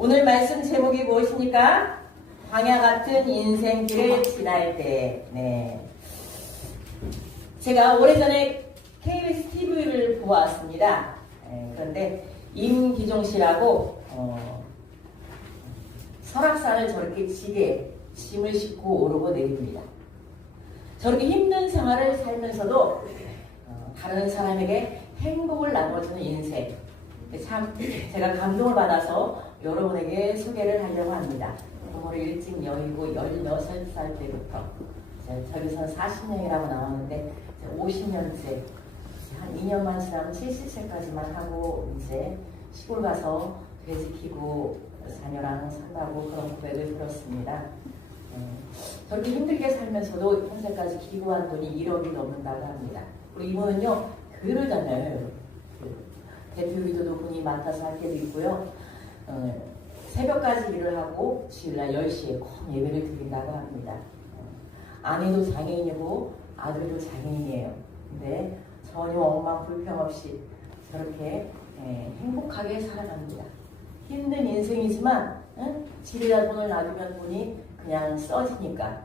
오늘 말씀 제목이 무엇입니까? 광야 같은 인생길을 지날 때. 네. 제가 오래전에 KBS TV를 보았습니다. 그런데 임기종 씨라고 설악산을 저렇게 지게 짐을 싣고 오르고 내립니다. 저렇게 힘든 생활을 살면서도 다른 사람에게 행복을 나눠주는 인생. 참 제가 감동을 받아서 여러분에게 소개를 하려고 합니다. 부모를 일찍 여의고 16살 때부터 저기서는 40년이라고 나오는데 50년째 한 2년만 지나면 70세까지만 하고 이제 시골 가서 돼지 키고 자녀랑 산다고 그런 고백을 들었습니다. 저렇게 힘들게 살면서도 현재까지 기부한 돈이 1억이 넘는다고 합니다. 그리고 이분은요 그러잖아요. 대표기도도 분이 맡아서 할 때도 있고요. 새벽까지 일을 하고 주일날 10시에 꼭 예배를 드린다고 합니다. 아내도 장애인이고 아들도 장애인이에요. 근데 전혀 엉망 불평 없이 저렇게 행복하게 살아갑니다. 힘든 인생이지만 집에다 돈을 놔두면 돈이 그냥 써지니까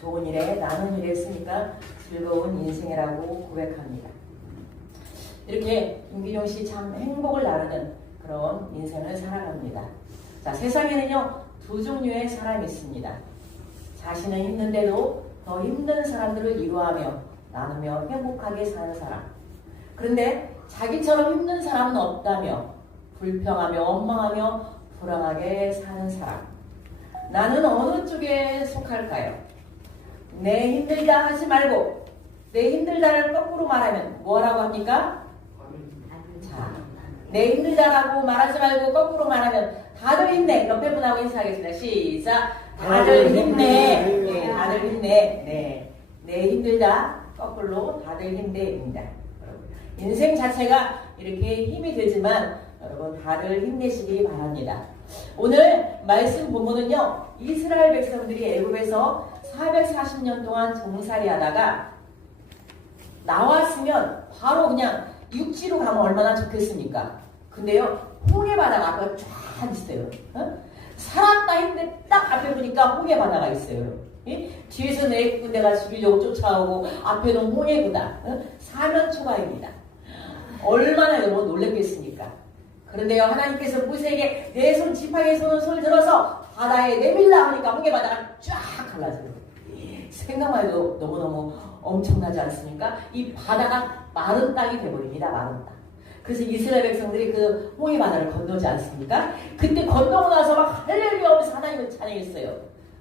좋은 일에 나는 일에 쓰니까 즐거운 인생이라고 고백합니다. 이렇게 임기종 씨 참 행복을 나누는 그런 인생을 살아갑니다. 자, 세상에는요 두 종류의 사람이 있습니다. 자신은 힘든데도 더 힘든 사람들을 위로하며 나누며 행복하게 사는 사람. 그런데 자기처럼 힘든 사람은 없다며 불평하며 원망하며 불안하게 사는 사람. 나는 어느 쪽에 속할까요? 내 힘들다 하지 말고 내 힘들다를 거꾸로 말하면 뭐라고 합니까? 자, 내 힘들다라고 말하지 말고 거꾸로 말하면 다들 힘내. 옆에 분하고 인사하겠습니다. 시작. 다들 힘내. 네, 다들 힘내. 네, 내 힘들다 거꾸로 다들 힘내입니다. 인생 자체가 이렇게 힘이 들지만 여러분 다들 힘내시기 바랍니다. 오늘 말씀 본문은요 이스라엘 백성들이 애굽에서 440년 동안 종살이 하다가 나왔으면 바로 그냥 육지로 가면 얼마나 좋겠습니까? 근데요 홍해 바다가 앞에 쫙 있어요. 살았다 했는데 딱 앞에 보니까 홍해 바다가 있어요. 뒤에서 네 군대가 죽이려고 쫓아오고 앞에는 홍해구다. 사면 초가입니다. 얼마나 여러분 놀랬겠습니까? 그런데요 하나님께서 모세에게 내 손 지팡이 손을 들어서 바다에 내밀라 하니까 홍해 바다가 쫙 갈라져요. 생각만 해도 너무너무 엄청나지 않습니까? 이 바다가 마른 땅이 돼버립니다. 마른 땅. 그래서 이스라엘 백성들이 그 홍해 바다를 건너지 않습니까? 그때 건너고 나서 막 할렐루야 하면서 하나님을 찬양했어요.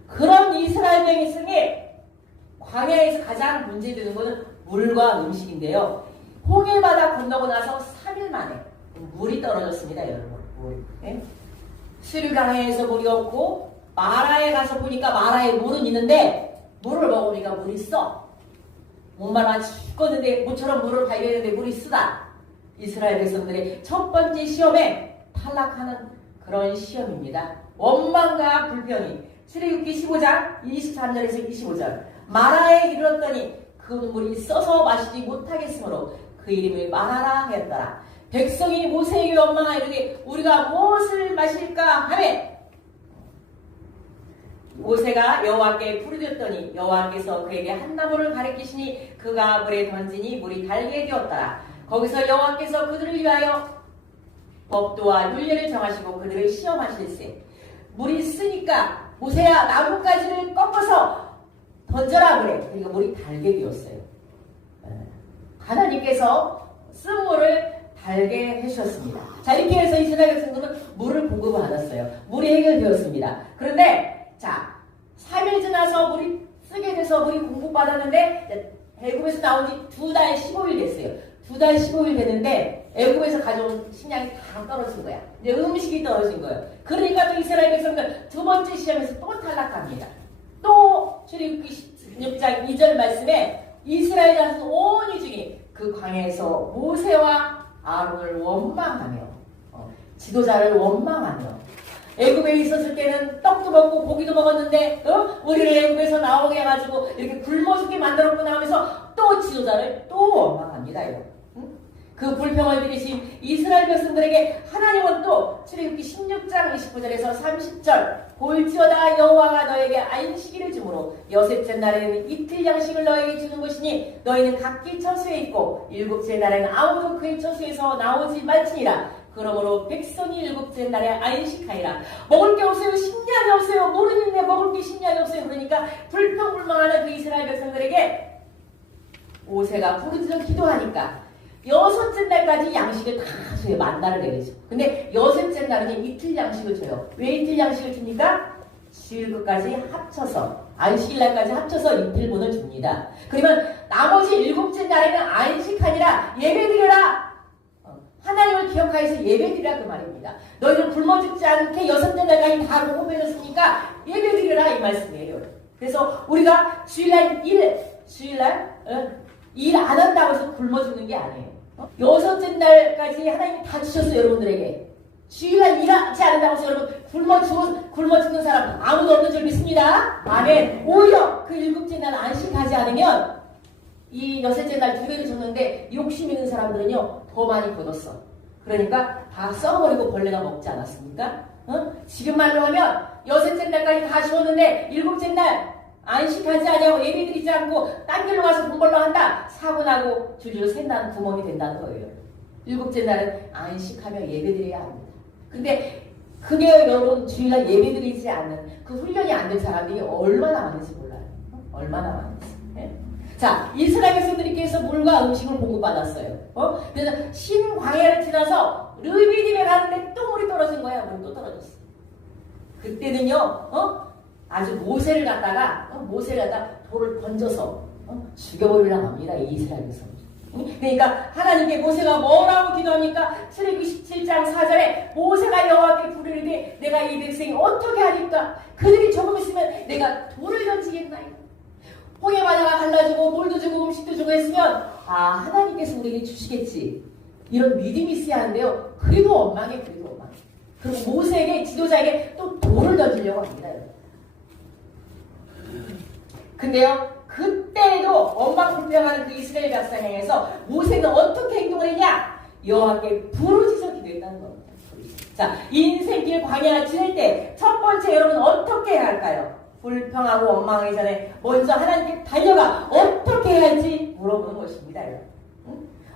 그런 이스라엘 백성이 광야에서 가장 문제되는 것은 물과 음식인데요. 홍해 바다 건너고 나서 3일 만에 물이 떨어졌습니다. 여러분. 네? 스르강에서 물이 없고 마라에 가서 보니까 마라에 물은 있는데 물을 먹으니까 물이 써. 목말라 죽었는데 모처럼 물을 발견했는데 물이 쓰다. 이스라엘 백성들의 첫 번째 시험에 탈락하는 그런 시험입니다. 원망과 불평이 출애굽기 15장 23절에서 25절 마라에 이르렀더니 그 물이 써서 마시지 못하겠으므로 그 이름을 마라라 하였더라. 백성이 모세에게 원망하여 이르되 우리가 무엇을 마실까 하매 모세가 여호와께 부르짖었더니 여호와께서 그에게 한 나무를 가리키시니 그가 물에 던지니 물이 달게 되었더라. 거기서 여호와께서 그들을 위하여 법도와 율례를 정하시고 그들을 시험하실세. 물이 쓰니까 모세야 나뭇가지를 꺾어서 던져라 그래. 그러니까 물이 달게 되었어요. 하나님께서 쓴 물을 달게 해주셨습니다. 자 이렇게 해서 이스라엘 백성들은 물을 공급을 받았어요. 물이 해결되었습니다. 그런데 자 3일 지나서 물이 쓰게 돼서 물이 공급받았는데 애굽에서 나온 지 2달 15일 됐어요. 2달 15일 됐는데 애굽에서 가져온 식량이 다 떨어진 거야. 이제 음식이 떨어진 거예요. 그러니까 또 이스라엘 백성들 두 번째 시험에서 또 탈락합니다. 또 출애굽기 16장 2절 말씀에 이스라엘 자손 온 이중이 그 광야에서 모세와 아론을 원망하며 지도자를 원망하며 애굽에 있었을 때는 떡도 먹고 고기도 먹었는데 우리를 애굽에서 나오게 해가지고 이렇게 굶어 죽게 만들었구나 하면서 또 지도자를 또 원망합니다. 그 불평을 들으신 이스라엘 백성들에게 하나님은 또 출애굽기 16장 29절에서 30절 볼지어다 여호와가 너에게 안식일을 주므로 여섯째 날에는 이틀 양식을 너에게 주는 것이니 너희는 각기 처소에 있고 일곱째 날에는 아무도 그의 처소에서 나오지 말지니라. 그러므로 백성이 일곱째 날에 안식하리라. 먹을 게 없어요. 식량이 없어요. 모르는데 먹을 게 식량이 없어요. 그러니까 불평불만하는 그 이스라엘 백성들에게 모세가 부르짖어 기도하니까 여섯째 날까지 양식을 다 줘요. 만나를 내리죠. 근데 여섯째 날은 이틀 양식을 줘요. 왜 이틀 양식을 줍니까? 주일 것까지 합쳐서 안식일 날까지 합쳐서 이틀분을 줍니다. 그러면 나머지 일곱째 날에는 안식하니라 예배드려라. 하나님을 기억하여서 예배드리라 그 말입니다. 너희들 굶어 죽지 않게 여섯째 날까지 다 공급해줬으니까 예배드리라 이 말씀이에요. 그래서 우리가 주일날 일 안 한다고 해서 굶어 죽는 게 아니에요. 여섯째 날까지 하나님이 다 주셨어요. 여러분들에게. 주일날 일하지 않는다고 해서 여러분 굶어 죽는 사람 아무도 없는 줄 믿습니다. 아멘. 오히려 그 일곱째 날 안식하지 않으면 이 여섯째 날 두 배를 줬는데 욕심 있는 사람들은요 더 많이 거뒀어. 그러니까 다 썩어버리고 벌레가 먹지 않았습니까? 지금 말로 하면 여섯째 날까지 다 주었는데 일곱째 날 안식하지 아니하고 예배드리지 않고 딴 길로 가서 돈 벌러 한다. 사고 나고 줄줄 샌다는 구멍이 된다는 거예요. 일곱째 날은 안식하며 예배드려야 합니다. 근데 그게 여러분 주일날 예배드리지 않는 그 훈련이 안 된 사람들이 얼마나 많은지 몰라요. 얼마나 많은지. 네? 자, 이스라엘 백성들께서 물과 음식을 공급받았어요. 그래서 신광야를 지나서 르비딤에 가는데 또 물이 떨어진 거야. 물이 또 떨어졌어. 그때는요, 아주 모세를 갖다가 돌을 던져서 죽여버리려고 합니다. 이 이스라엘 백성. 그러니까 하나님께 모세가 뭐라고 기도합니까? 출애굽기 17장 4절에 모세가 여호와께 부르짖되 내가 이 백성이 어떻게 하리까? 그들이 조금 있으면 내가 돌을 던지겠나이다. 홍해 바다가 갈라지고 물도 주고 음식도 주고 했으면 하나님께서 우리에게 주시겠지. 이런 믿음이 있어야 하는데요. 그래도 엉망해. 그리고 모세에게 지도자에게 또 돌을 던지려고 합니다. 근데요, 그때도 엉망불평하는 그 이스라엘 백성을 향해서 모세는 어떻게 행동을 했냐? 여호와께 부르짖어 기도했다는 겁니다. 자, 인생길 광야를 지낼 때 첫 번째 여러분 어떻게 해야 할까요? 불평하고 원망하기 전에 먼저 하나님께 달려가 어떻게 해야 할지 물어보는 것입니다.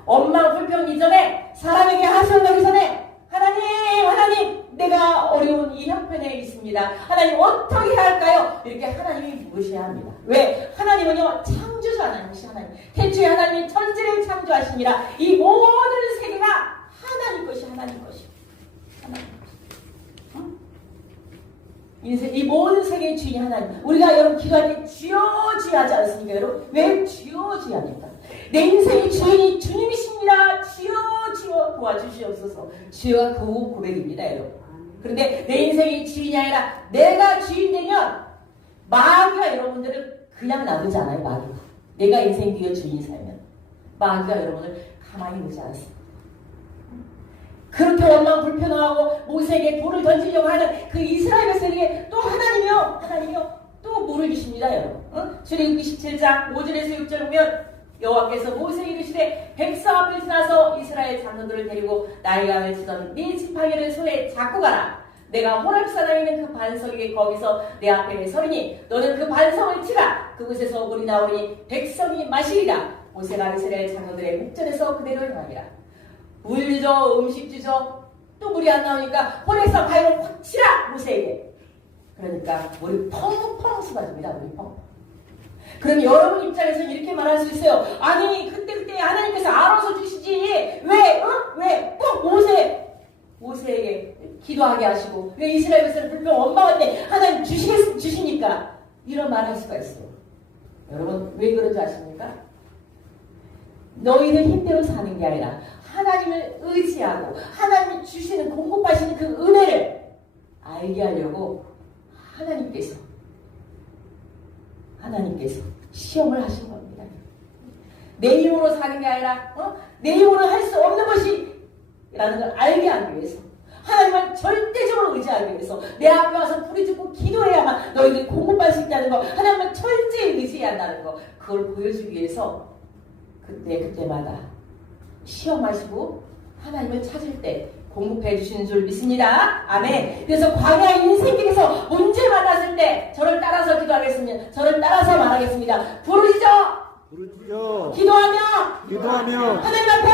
원망 불평 이전에 사람에게 하소연하기 전에 하나님 내가 어려운 이 형편에 있습니다. 하나님 어떻게 해야 할까요? 이렇게 하나님이 물으셔야 합니다. 왜? 하나님은요 창조주 하나님이시 하나님. 태초에 하나님이 천지를 창조하시니라. 이 모든 세계가 하나님 것이 하나님 것이. 이 모든 세계의 주인이 하나님. 우리가 여러분 기도할 때 주여 주여 하지 않습니까? 여러분 왜 주여 주여 합니까? 내 인생의 주인이 주님이십니다. 주여 주여 도와주시옵소서. 주여가 그 고백입니다. 여러분. 그런데 내 인생의 주인이 아니라 내가 주인 되면 마귀가 여러분들을 그냥 놔두지 않아요. 마귀가. 내가 인생 뒤에 주인이 살면 마귀가 여러분을 가만히 두지 않습니다. 그렇게 원망 불평하고 모세에게 돌을 던지려고 하는 그 이스라엘 백성에게 또 하나님이요 또 물을 주십니다. 여러분. 출애굽기 17장 5절에서 6절 보면 여호와께서 모세에게 이르시되 백성 앞을 지나서 이스라엘 장로들을 데리고 나일강을 치던 네 지팡이를 손에 잡고 가라. 내가 호렙산에 있는 그 반석에게 거기서 내 앞에 서리니 너는 그 반석을 치라. 그곳에서 물이 나오니 백성이 마시리라. 모세가 이스라엘 장로들의 목전에서 그대로 행하니라. 물 주죠, 음식 주죠. 또 물이 안 나오니까 호렙산 바위를 확 치라 모세에게. 그러니까 물이 펑펑 쏟아집니다. 물이 펑. 그럼 여러분 입장에서는 이렇게 말할 수 있어요. 아니 그때 하나님께서 알아서 주시지 왜 꼭 모세에게 기도하게 하시고 왜 이스라엘 백성을 불평 원망할 때 하나님 주시니까 이런 말을 할 수가 있어요. 여러분 왜 그런지 아십니까? 너희들 힘대로 사는 게 아니라 하나님을 의지하고 하나님이 주시는 공급하시는 그 은혜를 알게 하려고 하나님께서 시험을 하신 겁니다. 내 힘으로 사는 게 아니라 내 힘으로 할 수 없는 것이라는 걸 알게 하기 위해서 하나님을 절대적으로 의지하기 위해서 내 앞에 와서 부르짖고 기도해야만 너희들이 공급할 수 있다는 거 하나님을 철저히 의지해야 한다는 거 그걸 보여주기 위해서 그때마다 시험하시고 하나님을 찾을 때 공급해 주시는 줄 믿습니다. 아멘. 그래서 광야의 인생길에서 문제 만났을 때 저를 따라서 기도하겠습니다. 저를 따라서 말하겠습니다. 부르시죠. 기도하며 하나님 앞에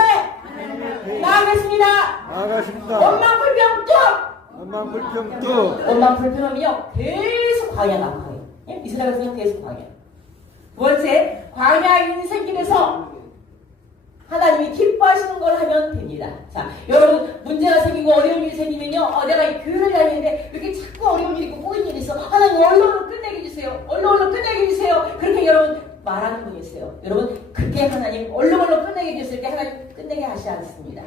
나아가겠습니다. 원망 불평하며 계속 광야가 광야. 이스라엘에서는 계속 광야. 두 번째, 광야 인생길에서 하나님이 기뻐하시는 걸 하면 됩니다. 자, 여러분 문제가 생기고 어려운 일이 생기면요, 내가 이 교회를 다니는데 왜 이렇게 자꾸 어려운 일이 있고 꼬인 일이 있어? 하나님 얼른 끝내게 해주세요. 얼른 끝내게 해주세요. 그렇게 여러분 말하는 분이 있어요. 여러분 그렇게 하나님 얼른 끝내게 해줬을 때 하나님 끝내게 하시지 않습니다.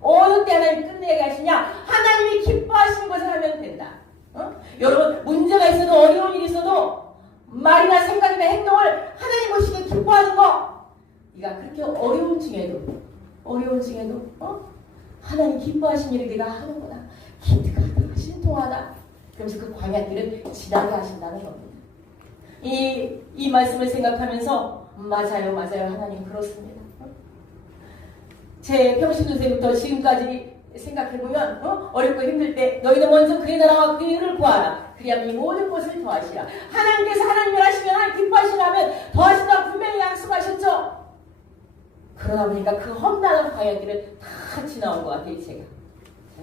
어느 때 하나님 끝내게 하시냐? 하나님이 기뻐하시는 것을 하면 된다. 여러분 문제가 있어도 어려운 일이 있어도 말이나 생각이나 행동을 하나님 보시기에 기뻐하는 거, 네가 그렇게 어려운 중에도 하나님 기뻐하신 일을 네가 하는구나, 기특하다, 신통하다, 그러면서 그 광야길을 지나게 하신다는 겁니다. 이 말씀을 생각하면서 맞아요 하나님 그렇습니다. 제 평신도 때부터 지금까지 생각해보면 어렵고 힘들 때 너희는 먼저 그의 나라와 그의 의를 구하라, 그리하면 이 모든 것을 더하시라. 하나님께서 하나님을 하시면 하나님 기뻐하시라면 더하신다고 분명히 약속하셨죠. 그러다 보니까 그 험난한 광야길을 다 지나온 것 같아요. 제가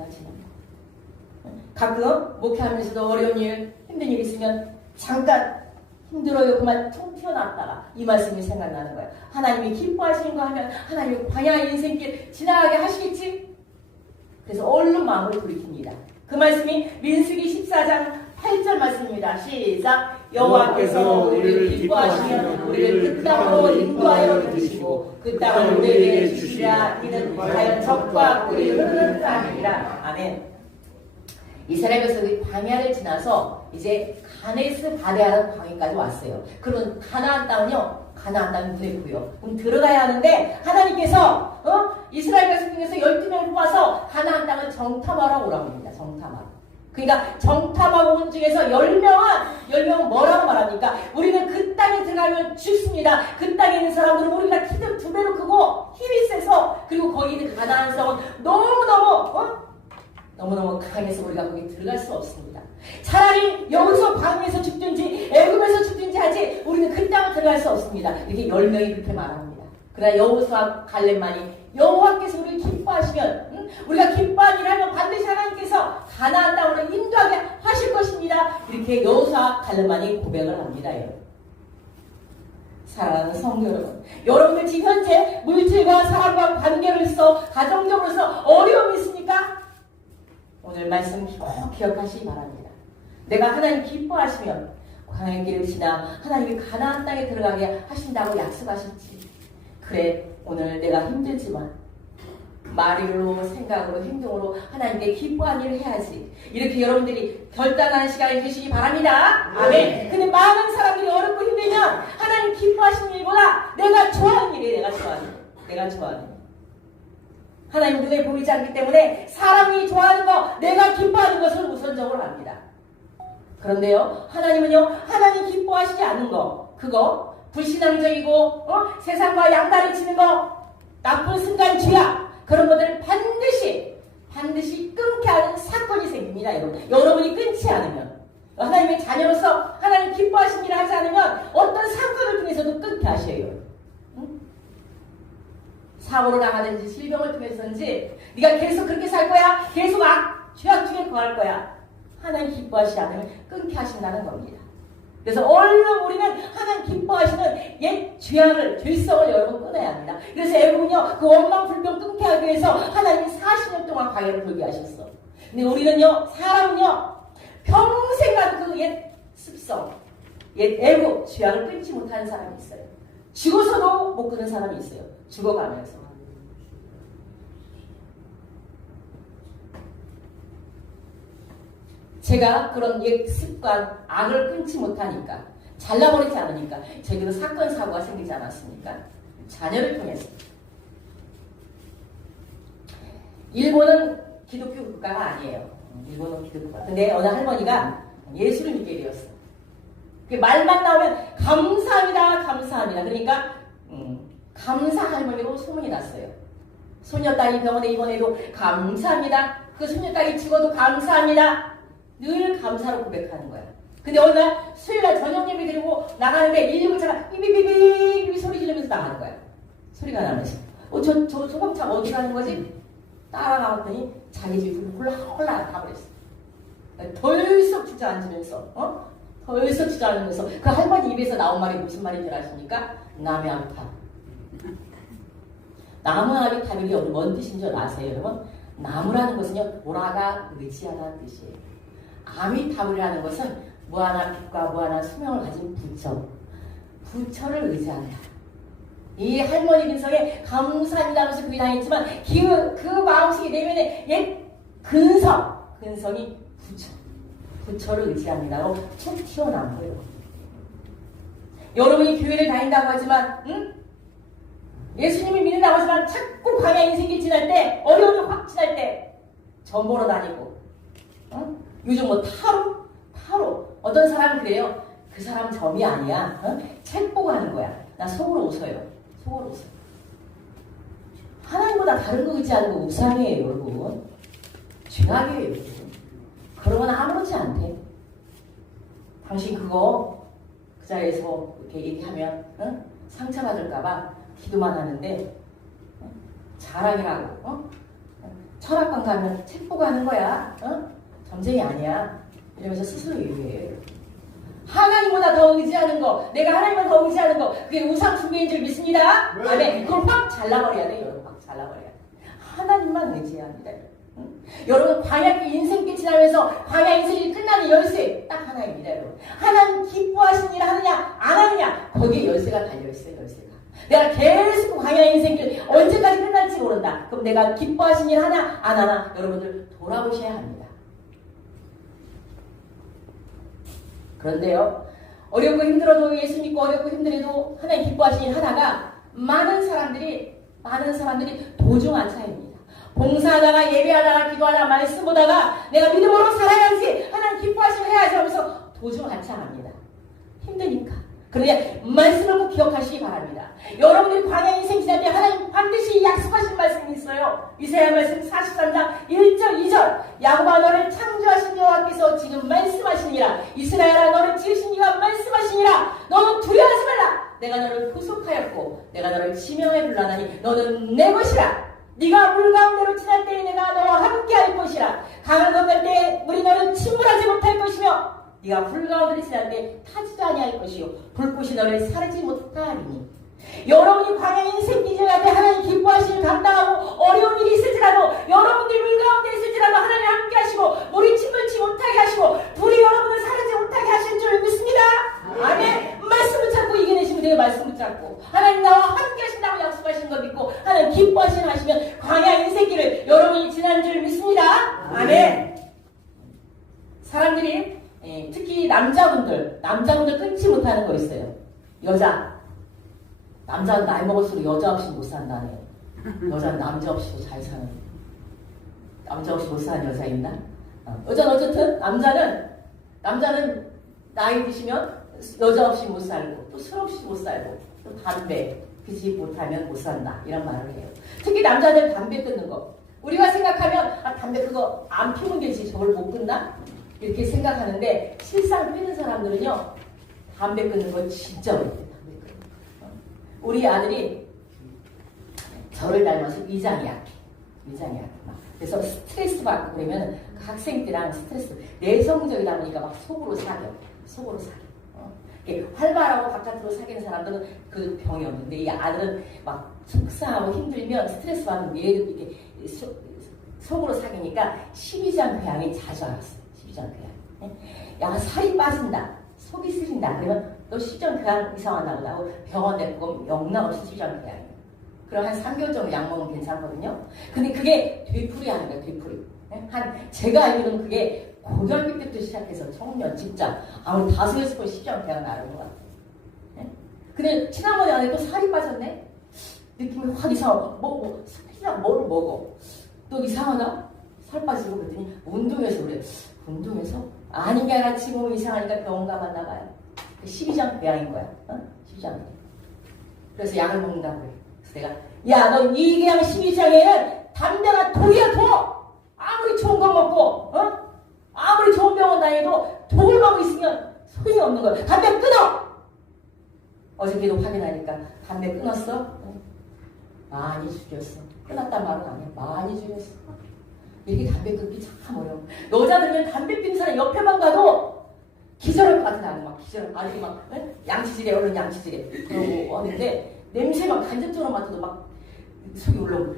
지나온 거. 가끔 목회하면서도 어려운 일, 힘든 일 있으면 잠깐 힘들어요 그만 툭 튀어나왔다가 이 말씀이 생각나는 거예요. 하나님이 기뻐하시는 거 하면 하나님이 광야 인생길 지나가게 하시겠지? 그래서 얼른 마음을 돌이킵니다. 그 말씀이 민수기 14장 8절 말씀입니다. 시작. 여호와께서 우리를 기뻐하시면 우리를 그 땅으로 인도하여 이르시고 그 땅을 우리에게 주시랴. 이는 과연 적과 꿀이 흐르는 땅이라. 아멘. 이스라엘 백성들이 광야를 지나서 이제 가네스 바네아라는 광야까지 왔어요. 그런 가나안 땅은요, 가나안 땅이 눈에 보여. 그럼 들어가야 하는데 하나님께서 이스라엘 백성 중에서 12명을 뽑아서 가나안 땅을 정탐하러 오라고 합니다. 정탐하러. 그러니까 정탐하고 온 중에서 10명은 뭐라고 말합니까? 우리는 그 땅에 들어가면 죽습니다. 그 땅에 있는 사람들은 우리가 키도 2배로 크고 힘이 세서, 그리고 거기 있는 가나안 성은 너무너무 강해서 우리가 거기 들어갈 수 없습니다. 차라리 여기서 광야에서 죽든지 애굽에서 죽든지 하지 우리는 그 땅을 들어갈 수 없습니다. 이렇게 10명이 그렇게 말합니다. 그러나 여호수아와 갈렙만이 여호와께서 우리를 기뻐하시면, 우리가 기뻐한 일을 하면 반드시 하나님께서 가나안 땅으로 인도하게 하실 것입니다. 이렇게 여호수아와 갈렙만이 고백을 합니다. 사랑하는 성도 여러분, 여러분들 지금 현재 물질과 사람과 관계로서, 가정적으로서 어려움이 있습니까? 오늘 말씀 기억하시기 바랍니다. 내가 하나님 기뻐하시면 광야길을 지나 하나님이 가나안 땅에 들어가게 하신다고 약속하셨지. 그래, 오늘 내가 힘들지만 말로, 생각으로, 행동으로 하나님께 기뻐한 일을 해야지. 이렇게 여러분들이 결단하는 시간이 되시기 바랍니다. 아멘. 근데 많은 사람들이 어렵고 힘들면 하나님 기뻐하시는 일보다 내가 좋아하는 일이 내가 좋아하는 일. 하나님 눈에 보이지 않기 때문에 사람이 좋아하는 거, 내가 기뻐하는 것을 우선적으로 합니다. 그런데요, 하나님은요, 하나님 기뻐하시지 않는 거, 그거 불신앙적이고 세상과 양다리 치는 거, 나쁜 순간 죄악, 그런 것들을 반드시 끊게 하는 사건이 생깁니다. 여러분이 끊지 않으면, 하나님의 자녀로서 하나님 기뻐하신 일을 하지 않으면 어떤 사건을 통해서도 끊게 하셔요. 사고로 나가든지 질병을 통해서든지 네가 계속 그렇게 살 거야, 계속 죄악 중에 거할 거야, 하나님 기뻐하시지 않으면 끊게 하신다는 겁니다. 그래서 얼른 우리는 하나님 기뻐하시는 옛 죄성을 여러분 끊어야 합니다. 그래서 애굽은요, 그 원망 불평 끊게 하기 위해서 하나님이 40년 동안 광야를 돌게 하셨어. 근데 우리는요, 사람은요, 평생 가도 그 옛 습성, 옛 애굽 죄악을 끊지 못하는 사람이 있어요. 죽어서도 못 끊는 사람이 있어요. 죽어가면서. 제가 그런 옛 습관, 악을 끊지 못하니까, 잘라버리지 않으니까 제게도 사건, 사고가 생기지 않았습니까? 자녀를 통해서. 일본은 기독교 국가가 아니에요. 일본은 기독교 국가. 근데 어느 할머니가 예수를 믿게 되었어. 말만 나오면 감사합니다, 감사합니다. 그러니까 감사 할머니로 소문이 났어요. 소녀딸이 병원에 입원해도 감사합니다. 그 소녀딸이 죽어도 감사합니다. 늘 감사로 고백하는 거야. 근데 어느 날 수요일날 저녁 예배 드리고 나가는데 119차가 삐삐삐삐 소리 지르면서 나가는 거야. 소리가 나면서 저 소방차가 어디 가는 거지? 따라가봤더니 자기 집으로 홀라 가버렸어. 덜썩 주저앉으면서 덜썩 주저앉으면서 그 할머니 입에서 나온 말이 무슨 말인 줄 아십니까? 남의 암탑. 나무나비 탑이 뭔 뜻인 줄 아세요, 여러분? 나무라는 것은요, 돌아가 의지하다는 뜻이에요. 아미타불이라는 것은 무한한 빛과 무한한 수명을 가진 부처를 의지한다. 이 할머니 근성에 감사합니다 하면서 그게 당했지만 그 마음속에 내면에 옛 근성이 부처를 의지합니다로 툭 튀어나온 거예요. 여러분이 교회를 다닌다고 하지만 예수님을 믿는다고 하지만 자꾸 광야 인생이 지날 때 어려움이 확 지날 때 점 보러 다니고 요즘 뭐 타로 어떤 사람은 그래요. 그 사람은 점이 아니야. 책 보고 하는 거야. 나 속으로 웃어요. 하나님보다 다른 거 의지하는 거 우상이에요, 여러분. 죄악이에요, 여러분. 그러면 아무렇지 않대. 당신 그거 그 자리에서 이렇게 얘기하면 상처받을까봐 기도만 하는데 자랑이라고 철학관 가면 책 보고 하는 거야. 점쟁이 아니야. 이러면서 스스로 얘기해요. 하나님보다 더 의지하는 거, 내가 하나님보다 더 의지하는 거, 그게 우상 숭배인 줄 믿습니다. 아멘. 그걸 확 잘라버려야 돼요. 여러분, 확 잘라버려야 돼. 하나님만 의지해야 합니다. 여러분, 광야 인생길 지나면서 광야 인생이 끝나는 열쇠 딱 하나입니다. 여러분, 하나님 기뻐하시는 일을 하느냐 안 하느냐 거기에 열쇠가 달려있어요. 열쇠가. 내가 계속 광야 인생길 언제까지 끝날지 모른다. 그럼 내가 기뻐하시는 일 하나 안 하나 여러분들 돌아보셔야 합니다. 그런데요, 어렵고 힘들어도 예수 믿고 어렵고 힘들어도 하나님 기뻐하시는 일 하나가 많은 사람들이 도중아차입니다. 봉사하다가 예배하다가 기도하다가 말씀 보다가 내가 믿음으로 살아야지 하나님 기뻐하시면 해야지 하면서 도중아차합니다. 힘드니까. 그런데 말씀을 꼭 기억하시기 바랍니다. 여러분들이 광야 인생 지날 때 하나님 반드시 약속하신 말씀이 있어요. 이사야 말씀 43장 1절 2절 야곱아 너를 창조하신 여호와께서 지금 말씀하시니라. 이스라엘아 너를 지으신 이가 말씀하시니라. 너는 두려워하지 말라. 내가 너를 구속하였고 내가 너를 지명해 불러나니 너는 내 것이라. 네가 물 가운데로 지날 때에 내가 너와 함께 할 것이라. 강을 건널 때에 물이 너를 침몰하지 못할 것이며 네가 불 가운데를 지날 때 타지도 아니할 것이요 불꽃이 너를 사르지 못하리니. 여러분이 광야 인생 기절할 때 하나님 기뻐하시는 감당하고 어려운 일이 있을지라도 여러분들이 물 가운데 있을지라도 하나님 함께 하시고 물이 침몰치 못하게 하시고 불이 여러분을 사르지 못하게 하실 줄 믿습니다. 아멘. 말씀 붙잡고 이겨내시면 돼요. 말씀 붙잡고 하나님 나와 함께 하신다고 약속하신 거 믿고 하나님 기뻐하시는 하시면 광야 인생길을 여러분이 지난 줄 믿습니다. 아멘. 사람들이 특히 남자분들 끊지 못하는 거 있어요. 남자는 나이 먹을수록 여자 없이 못 산다네요. 여자는 남자 없이도 잘 사는. 남자 없이 못 사는 여자 있나? 여자는 어쨌든 남자는 나이 드시면 여자 없이 못 살고 또 술 없이 못 살고 또 담배 피지 못하면 못 산다 이런 말을 해요. 특히 남자들 담배 끊는 거 우리가 생각하면 담배 그거 안 피우면 되지 저걸 못 끊나? 이렇게 생각하는데 실상 피는 사람들은요 담배 끊는 거 진짜 어려워요. 우리 아들이 저를 닮아서 위장이 약해. 그래서 스트레스 받고 그러면 그 학생들이랑 스트레스 내성적이다 보니까 막 속으로 사겨. 활발하고 바깥으로 사귀는 사람들은 그 병이 없는데 이 아들은 막 속상하고 힘들면 스트레스 받으면 얘도 이렇게 속으로 사귀니까 12장 교양이 자주 알았어요. 12장 교양. 야 살이 빠진다. 속이 쓰린다. 그러면 너 12장 교양 이상하다고 나고 병원 데리고 영락 없이 12장 교양이에요. 그럼 한 3개월 정도 약 먹으면 괜찮거든요. 근데 그게 되풀이 하는 거예요. 되풀이. 제가 알기로는 그게 고등학교 때부터 시작해서 청년, 직장, 아무리 5, 6번 10장 교양 나는 것 같아요. 근데 지난번에 안에 또 살이 빠졌네? 느낌이 확 이상하고 살이랑 뭐를 먹어? 너 이상하다? 살 빠지고 그랬더니 운동해서 그래. 운동해서? 아닌 게 아니라 지금 이상하니까 병원 가봤나 봐요. 12장 교양인 거야. 12장 교양. 그래서 약을 먹는다고 그래. 그래서 내가 야, 너 이계양 12장에는 담배가 독이야, 독! 아무리 좋은 거 먹고, 아무리 좋은 병원 다니도 독을 먹고 있으면 소용이 없는 거야. 담배 끊어! 어저께도 확인하니까 담배 끊었어? 많이 줄였어. 끊었단 말은 아니야. 많이 줄였어. 이렇게 담배 끊기 참 어려워. 여자들은 담배 피는 사람 옆에만 가도 기절할 것 같은 아주 막 기절, 아주 막 양치질해, 얼른 양치질해. 그러고 하는데 냄새만 간접적으로 맡아도 막 속이 울렁울렁.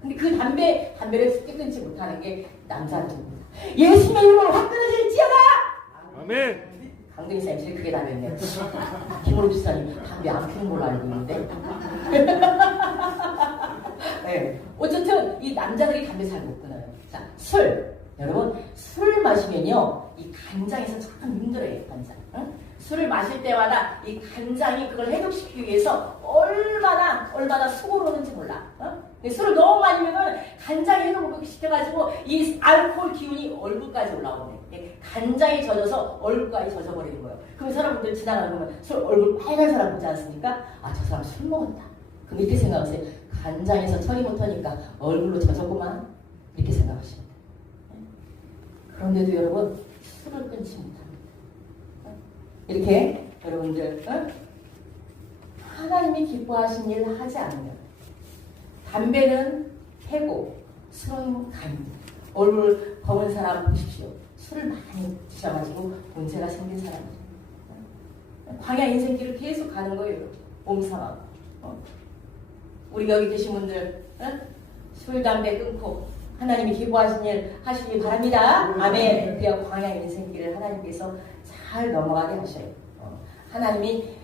근데 그 담배를 쉽게 끊지 못하는 게 남자들입니다. 예수님의 이름으로 확 끊어질지어다! 아멘. 강등이 사님 제일 크게 담배네요. 김호로 지사님 담배 안 피는 걸로 알고 있는데. 네. 어쨌든 이 남자들이 담배 잘 못 끊어요. 자, 술. 여러분 술 마시면요 이 간장에서 참 힘들어요. 간장. 술을 마실 때마다 이 간장이 그걸 해독시키기 위해서 얼마나 수고를 하는지 몰라. 술을 너무 많이 먹으면 간장이 해독을 시켜가지고 이 알코올 기운이 얼굴까지 올라오네. 간장이 젖어서 얼굴까지 젖어버리는 거예요. 그럼 사람들 지나가면 술 얼굴 빨간 사람 보지 않습니까? 아, 저 사람 술 먹었다. 그럼 이렇게 생각하세요. 간장에서 처리 못하니까 얼굴로 젖었구만. 이렇게 생각하시면 돼요. 그런데도 여러분 술을 끊지 못합니다. 이렇게 여러분들 하나님이 기뻐하신 일을 하지 않으면 담배는 패고 술은 간입니다. 얼굴 검은 사람 보십시오. 술을 많이 드셔가지고 문제가 생긴 사람이에요. 광야 인생길을 계속 가는 거예요. 몸상하고. 우리 여기 계신 분들 술, 담배 끊고 하나님이 기뻐하신 일 하시기 바랍니다. 아멘. 그래야 광야 인생길을 하나님께서 잘 넘어가게 하셔요. 하나님이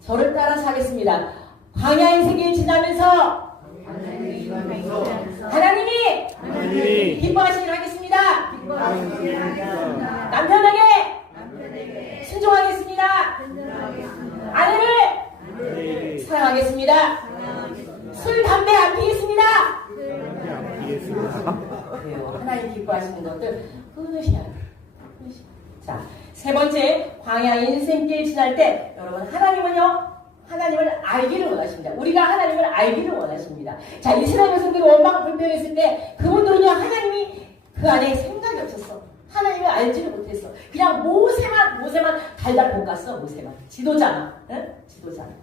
저를 따라 사겠습니다. 광야 인생길 지나면서 하나님이 기뻐하신 일 하겠습니다. 남편에게 순종하겠습니다. 아내를 사랑하겠습니다. 술, 담배 안 피겠습니다. 그래요. 하나님 기뻐하시는 것들 끊으셔야 돼요. 자, 세 번째, 광야 인생길 지날 때 여러분 하나님을 알기를 원하십니다. 우리가 하나님을 알기를 원하십니다. 자, 이스라엘 백성들이 원망 불평했을 때 그분들은요 하나님이 그 안에 생각이 없었어. 하나님을 알지를 못했어. 그냥 모세만 달달 볶았어. 모세만 지도자만, 지도자만.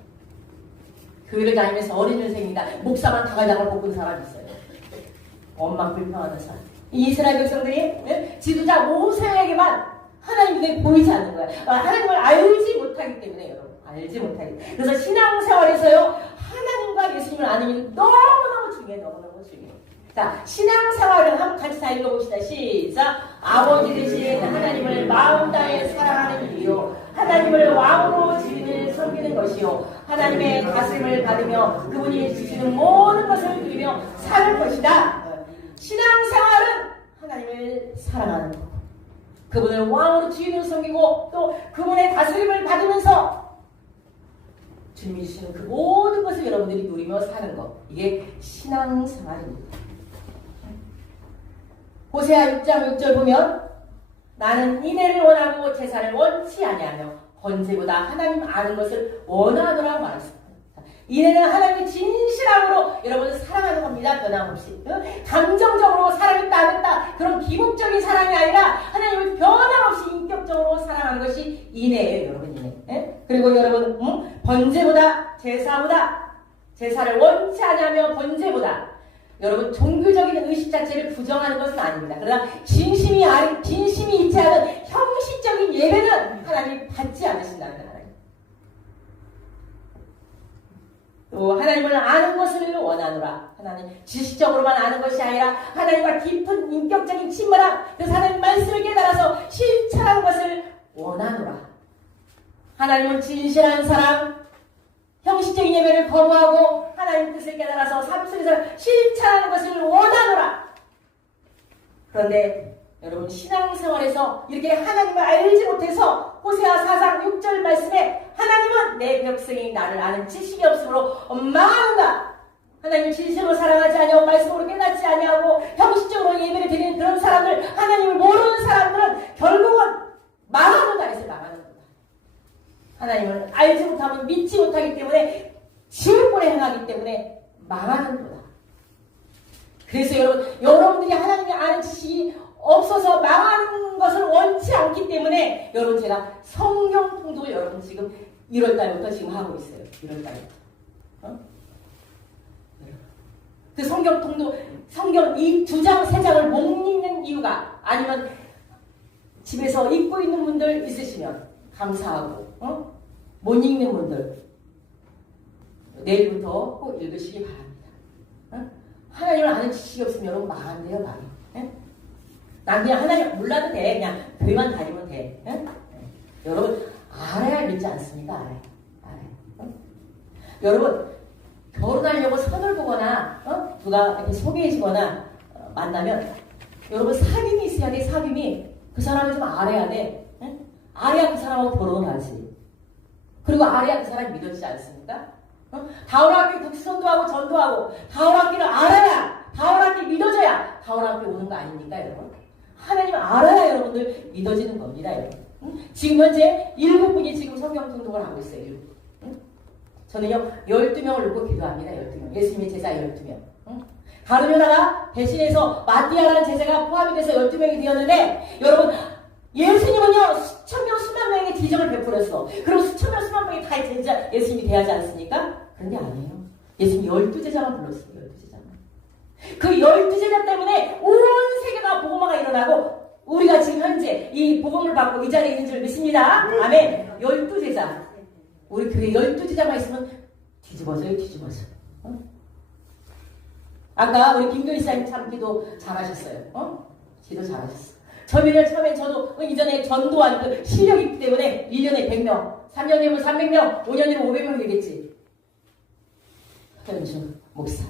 교회를 다니면서 어린 인생이다. 목사만 다갈다갈 볶은 사람이 있어요. 원망 불평하는 사람. 이 이스라엘 백성들이 지도자 모세에게만 하나님 눈에 보이지 않는 거야. 하나님을 알지 못하기 때문에 여러분. 알지 못하기. 그래서 신앙생활에서요 하나님과 예수님을 아는 일이 너무너무 중요해. 너무너무 중요해. 자, 신앙생활을 한번 같이 다 읽어봅시다. 시작. 아버지 되신 하나님을 마음 다해 사랑하는 일이요 하나님을 왕으로 주인을 섬기는 것이요 하나님의 다스림을 받으며 그분이 주시는 모든 것을 누리며 사는 것이다. 신앙생활은 하나님을 사랑하는 것. 그분을 왕으로 주인으로 섬기고 또 그분의 다스림을 받으면서 주님이 주시는 그 모든 것을 여러분들이 누리며 사는 것. 이게 신앙생활입니다. 호세아 6장 6절 보면 나는 인애를 원하고 제사를 원치 아니하며 번제보다 하나님 아는 것을 원하노라고 말했습니다. 인애는 하나님의 진실함으로 여러분을 사랑하는 겁니다. 변함없이. 감정적으로 사랑이 따뜻다 그런 기복적인 사랑이 아니라 하나님을 변함없이 인격적으로 사랑하는 것이 인애예요. 여러분 인애. 그리고 여러분 번제보다 제사를 원치 않으며 번제보다 여러분 종교적인 의식 자체를 부정하는 것은 아닙니다. 그러나 진심이 있지 않은 형식적인 예배는 하나님 받지 않으신다는 거예요. 또 하나님을 아는 것을 원하노라. 하나님 지식적으로만 아는 것이 아니라 하나님과 깊은 인격적인 친밀함, 그래서 하나님 말씀을 깨달아서 실천하는 것을 원하노라. 하나님은 진실한 사랑, 형식적인 예배를 거부하고 하나님 뜻을 깨달아서 삶 속에서 실천하는 것을 원하노라. 그런데 여러분 신앙생활에서 이렇게 하나님을 알지 못해서 호세아 4장 6절 말씀에 하나님은 내 백성이 나를 아는 지식이 없으므로 망한다. 하나님을 진실로 사랑하지 아니하고 말씀으로 깨닫지 아니하고 형식적으로 예배를 드리는 그런 사람들, 하나님을 모르는 사람들은 결국은 망하는 날에서 망하는 거다. 하나님을 알지 못하면 믿지 못하기 때문에 지옥불에 행하기 때문에 망하는구나. 그래서 여러분들이 하나님의 아는 지식이 없어서 망하는 것을 원치 않기 때문에 여러분 제가 성경 통독을 여러분 지금 1월달부터 지금 하고 있어요. 1월달부터. 그 성경 통독, 성경 이 2장, 3장을 못 읽는 이유가 아니면 집에서 읽고 있는 분들 있으시면 감사하고 못 읽는 분들 내일부터 꼭 읽으시기 바랍니다. 하나님을 아는 지식이 없으면 여러분 망한대요, 망해. 난 그냥 하나님 몰라도 돼. 그냥 교회만 다니면 돼. 여러분 알아야 믿지 않습니까? 알아요. 여러분 결혼하려고 선을 보거나 누가 이렇게 소개해주거나 만나면 여러분 사귐이 있어야 돼. 사귐이 그 사람을 좀 알아야 돼. 알아야 그 사람하고 결혼하지. 그리고 알아야 그 사람이 믿어지지 않습니까? 다울학교 국수선도하고 전도하고 다울학교를 알아야 다울학교 믿어져야 다울학교 오는 거 아닙니까 여러분? 하나님을 알아야 여러분들 믿어지는 겁니다 여러분. 지금 현재 7분이 지금 성경 통독을 하고 있어요. 저는요 12명을 놓고 기도합니다. 12명. 예수님의 제자 12명. 가룟유다가 대신해서 마띠아라는 제자가 포함이 돼서 12명이 되었는데 여러분 예수님은요 수천 명 수만 명에게 기적을 베풀었어. 그리고 수천 명 수만 명이 다 제자 예수님이 돼야지 않습니까? 그런 게 아니에요. 예수님 12제자만 불렀어요. 12제자만. 그 12제자 때문에 온 세계가 복음화가 일어나고 우리가 지금 현재 이 복음을 받고 이 자리에 있는 줄 믿습니다. 아멘. 12제자. 우리 교회 12제자만 있으면 뒤집어져요. 아까 우리 김도희 사님 참 기도 잘하셨어요. 기도 잘하셨어요. 처음엔 저도 이전에 전도한 그 실력이 있기 때문에 1년에 100명, 3년이면 300명, 5년이면 500명 되겠지. 현주 목사.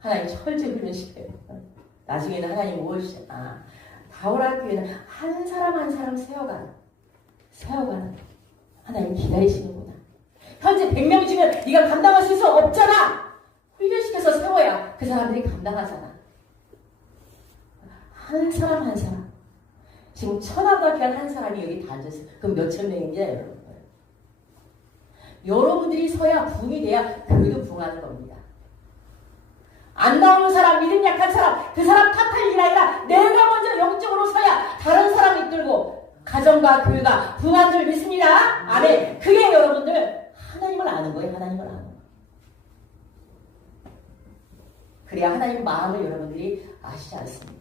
하나님 철저 훈련시켜요. 나중에는 하나님 무엇이 다울학교에는 한 사람 한 사람 세워가는 하나님 기다리시는구나. 현재 100명이지만 네가 감당하실 수 없잖아. 훈련시켜서 세워야 그 사람들이 감당하잖아. 한 사람 한 사람. 지금 천하가 귀한 한 사람이 여기 다 앉았어요. 그럼 몇천 명인지 여러분. 여러분들이 서야 붕이 돼야 교회도 붕하는 겁니다. 안 나오는 사람, 믿음 약한 사람, 그 사람 탓할 일이 아니라 내가 먼저 영적으로 서야 다른 사람 이끌고 가정과 교회가 붕한 줄 믿습니다. 아멘. 그게 여러분들 하나님을 아는 거예요. 하나님을 아는 거예요. 그래야 하나님 마음을 여러분들이 아시지 않습니다.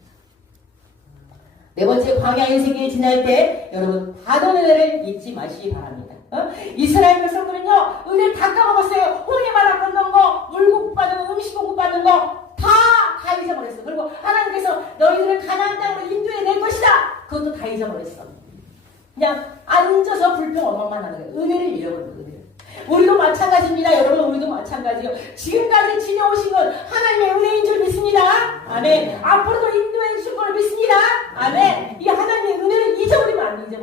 네 번째 광야 인생이 지날 때 여러분 받은 은혜를 잊지 마시기 바랍니다. 이스라엘 백성들은요 은혜를 다 까먹었어요. 홍해바다 건넌 거, 물국 받은 거, 음식 공급 받은 거 다 잊어버렸어. 그리고 하나님께서 너희들을 가나안 땅으로 인도해낼 것이다. 그것도 다 잊어버렸어. 그냥 앉아서 불평 하는 거예요. 은혜를 잃어버린 거예요. 우리도 마찬가지입니다. 여러분 우리도 마찬가지요. 지금까지 지내오신 건 하나님의 은혜인 줄 믿습니다. 아멘. 앞으로도 인도해 주실 걸 믿습니다. 아멘. 이 하나님의 은혜를 잊어버리면 안 돼.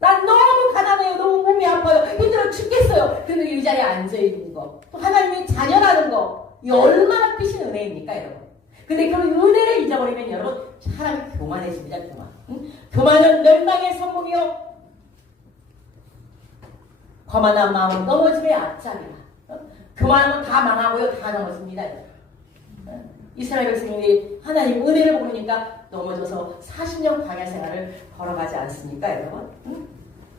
난 너무 가난해요. 너무 몸이 아파요. 힘들어 죽겠어요. 근데 이 자리에 앉아있는 거. 또 하나님이 자녀라는 거. 이 얼마나 크신 은혜입니까 여러분. 근데 그 은혜를 잊어버리면 여러분 사람이 교만해집니다. 교만은 멸망의 성공이요. 거만한 마음은 넘어짐의 앞잡이다. 교만하면 다 망하고요. 다 넘어집니다. 이스라엘 백성들이 하나님 은혜를 모르니까 넘어져서 40년 광야 생활을 걸어가지 않습니까 여러분?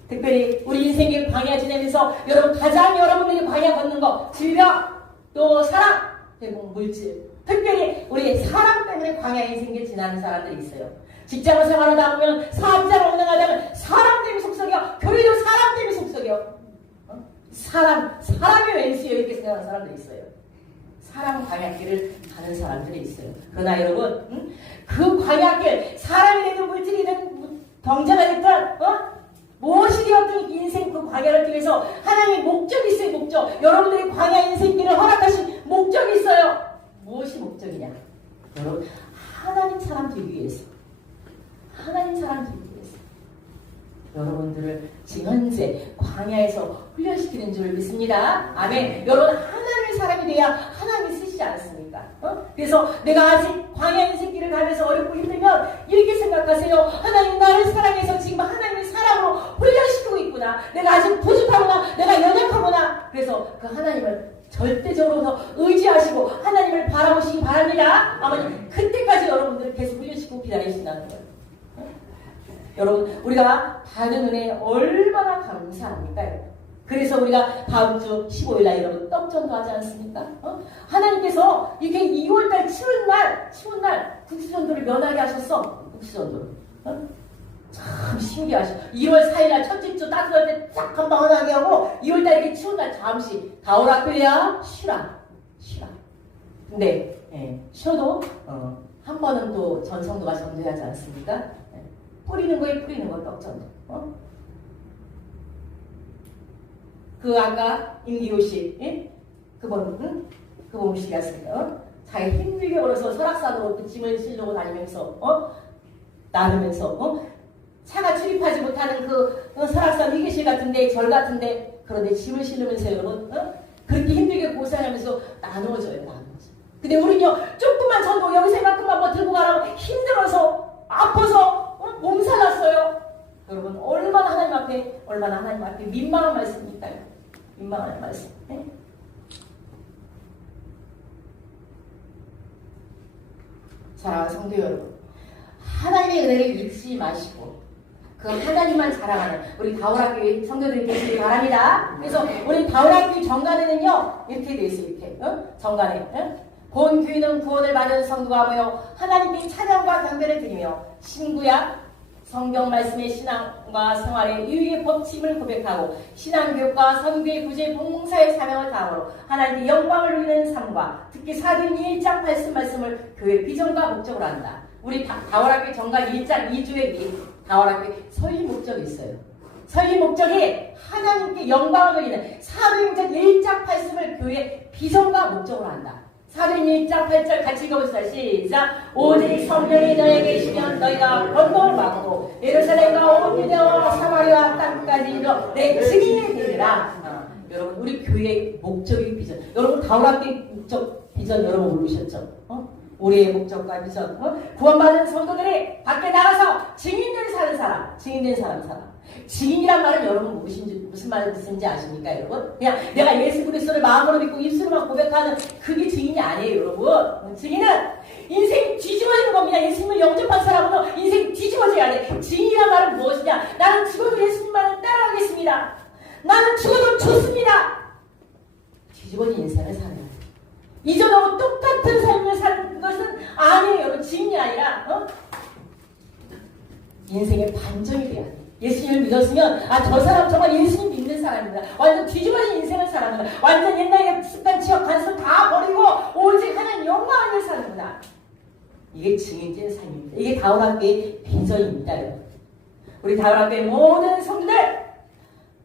특별히 우리 인생의 광야 지내면서 여러분 가장 여러분들이 광야 걷는 거 질병 또 사랑 대부분 물질 특별히 우리 사랑 때문에 광야 인생을 지나는 사람들이 있어요. 직장을 생활하다 보면 사업장을 운영하다 보면 사람 때문에 속썩여. 교회도 사람 때문에 속썩여. 사람이 왼수요 이렇게 생각하는 사람들이 있어요. 사람 광야길을 가는 사람들이 있어요. 그러나 여러분 그 광야길 사람이 되든 물질이 되든 경제가 되든 무엇이 되었든 인생 그 광야를 통해서 하나님의 목적이 있어요. 목적. 여러분들이 광야 인생길을 허락하신 목적이 있어요. 무엇이 목적이냐? 여러분 하나님 사람 되기 위해서. 하나님 사람 되기 위해서. 여러분들을 지금 현재 광야에서 훈련시키는 줄 믿습니다. 아멘. 여러분 하나님의 사람이 돼야 하나님이 쓰시지 않습니까? 그래서 내가 아직 광야 인생길을 가면서 어렵고 힘들면 이렇게 생각하세요. 하나님 나를 사랑해서 지금 하나님의 사랑으로 훈련시키고 있구나. 내가 아직 부족하구나. 내가 연약하구나. 그래서 그 하나님을 절대적으로 의지하시고 하나님을 바라보시기 바랍니다. 아버님, 그때까지 여러분들 계속 훈련시키고 기다리신다는 거예요. 여러분, 우리가 받은 은혜 얼마나 감사합니까? 그래서 우리가 다음 주 15일날 여러분 떡전도 하지 않습니까? 하나님께서 이렇게 2월달 추운 날 국수전도를 면하게 하셨어. 국수전도를. 참 신기하시죠. 1월 4일날 첫째 주 따뜻할 때 딱 한방 하게 하고 2월달 이렇게 추운 날 잠시 가오락교야 쉬라. 근데 쉬어도 한 번은 또 전성도가 전도하지 않습니까? 뿌리는 거 떡전도. 그 아까 임기호씨 그분 시켰어요. 자기 힘들게 걸어서 설악산으로 짐을 실려고 다니면서 나르면서 차가 출입하지 못하는 그 설악산 위기실 같은데 절 같은데 그런데 짐을 실으면서 여러분 그렇게 힘들게 고생하면서 나누어져요. 근데 우리는요 조금만 전도 여기서 이만큼만 뭐 들고 가라고 힘들어서 아파서 몸살났어요. 여러분 얼마나 하나님 앞에 민망한 말씀입니까요? 민망한 말씀. 자, 성도 여러분, 하나님의 은혜를 잊지 마시고 그 하나님만 자랑하는 우리 다울학교의 성도들이 되시길 바랍니다. 그래서 우리 다울학교 정관에는요 이렇게 돼 있어요. 이렇게 정관에 본 교회는 구원을 받은 성도가 모여 하나님께 찬양과 경배를 드리며 신구약 성경 말씀의 신앙과 생활의 유익의 법칙을 고백하고 신앙교육과 선교의 구제 봉사의 사명을 다함으로 하나님께 영광을 누리는 삶과 특히 사도행전 1장 말씀을 교회 비전과 목적으로 한다. 우리 다월학교 정관 1장 2주에 다월학교 설립 목적이 있어요. 설립 목적이 하나님께 영광을 누리는 사도행전 1장 말씀을 교회 비전과 목적으로 한다. 사도행전 1장 8절 같이 읽어보시다. 시작. 오직 성령이 너에게 계시면 너희가 권능을 받고 예루살렘과 온 유대와 사마리아 땅까지 이르러 내 증인이 되리라. 여러분 우리 교회의 목적이 비전. 여러분 다울학교의 목적 비전 여러분 모르셨죠? 우리의 목적과 비전. 구원받은 성도들이 밖에 나가서 증인된 사람. 증인이란 말은 여러분 무슨 말을 듣는지 아십니까 여러분? 그냥 내가 예수 그리스도를 마음으로 믿고 입술로만 고백하는 그게 증인이 아니에요 여러분. 증인은 인생이 뒤집어지는 겁니다. 예수님을 영접한 사람은 인생이 뒤집어져야 돼. 증인이란 말은 무엇이냐? 나는 죽어도 예수님만을 따라가겠습니다. 나는 죽어도 좋습니다. 뒤집어진 인생을 사는 거예요. 이전하고 똑같은 삶을 사는 것은 아니에요 여러분. 증인이 아니라 인생의 반전이 돼야 돼. 예수님을 믿었으면 저 사람 정말 예수님 믿는 사람입니다. 완전 뒤집어진 인생을 사는구나. 완전 옛날에 습관, 지역, 간섭 다 버리고 오직 하나님 영광을 위해 사는구나. 이게 증인된 삶입니다. 이게 다울학교의 비전입니다. 우리 다울학교의 모든 성도들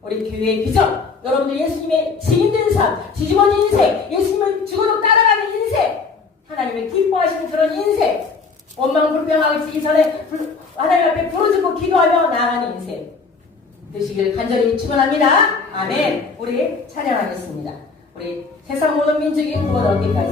우리 교회의 비전 여러분들 예수님의 증인된 삶 뒤집어진 인생 예수님을 죽어도 따라가는 인생 하나님을 기뻐하시는 그런 인생 원망 불평하기 전에 하나님 앞에 부르짖고 기도하며 나아가는 인생 되시길 간절히 축원합니다. 아멘. 우리 찬양하겠습니다. 우리 세상 모든 민족이 구원 얻기까지